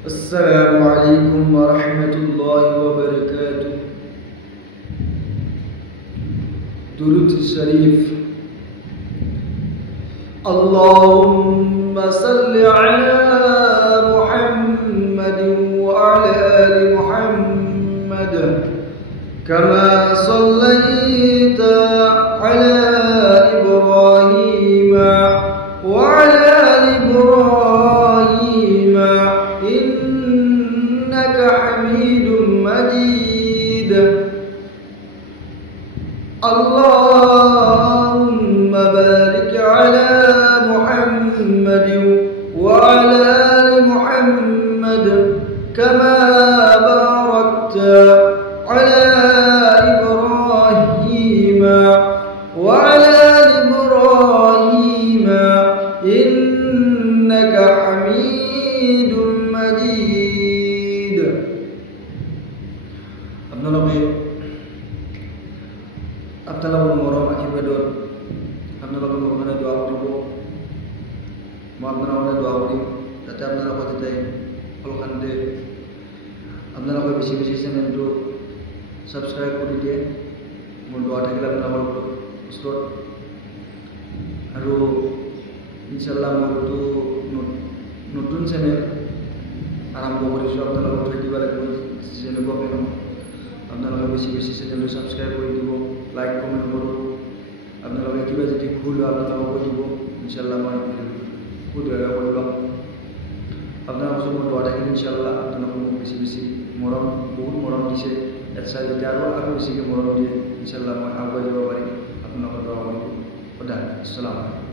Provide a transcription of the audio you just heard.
السلام عليكم ورحمة الله وبركاته. درود الشريف. اللهم صل على محمد وعلى آل محمد كما صليت على إبراهيم وعلى آل إبراهيم إنك حميد مجيد. اللهم بارك على محمد وعلى آل محمد كما باركت على إبراهيم وعلى آل إبراهيم إنك حميد مجيد. আপনারা মরম আশীর্বাদত আপনারা মানে দোয়া কৰিব। মই আপোনালোকে দোয়া কৰিম যাতে আপোনালোকৰ যাতে ফলখান দিয়ে। আপোনালোকে বেছি বেছি চেনেলটো ছাবস্ক্ৰাইব কৰি দিয়ে। মোৰ দোয়া থাকিলে আপোনালোকৰ ওচৰত। আৰু ইনশাআল্লাহ মইতো নতুন চেনেল আৰম্ভ কৰিছোঁ। আপোনালোকক থৈ দিব লাগিব যেনেকুৱাকৈ নহওক। আপোনালোকে বেছি বেছি চেনেলটো ছাবস্ক্ৰাইব কৰি দিব, লাইক কমেণ্ট কৰোঁ। আপোনালোকে কিবা যদি ভুল হয় আপোনালোকে কৈ দিব। ইনশাআল্লাহ মই শুধৰাই কৰি ল'ম। আপোনালোকৰ ওচৰত মোৰ দোয়া থাকিল ইনশাআল্লাহ। আপোনালোকে মোক বেছি বেছি মৰম, বহুত মৰম দিছে। চাই যদি আৰু বেছিকৈ মৰম দিয়ে ইনশাআল্লাহ মই আগুৱাই যাব পাৰিম। আপোনালোকৰ দোয়া কৰিব সদায়। আসসালামু আলাইকুম।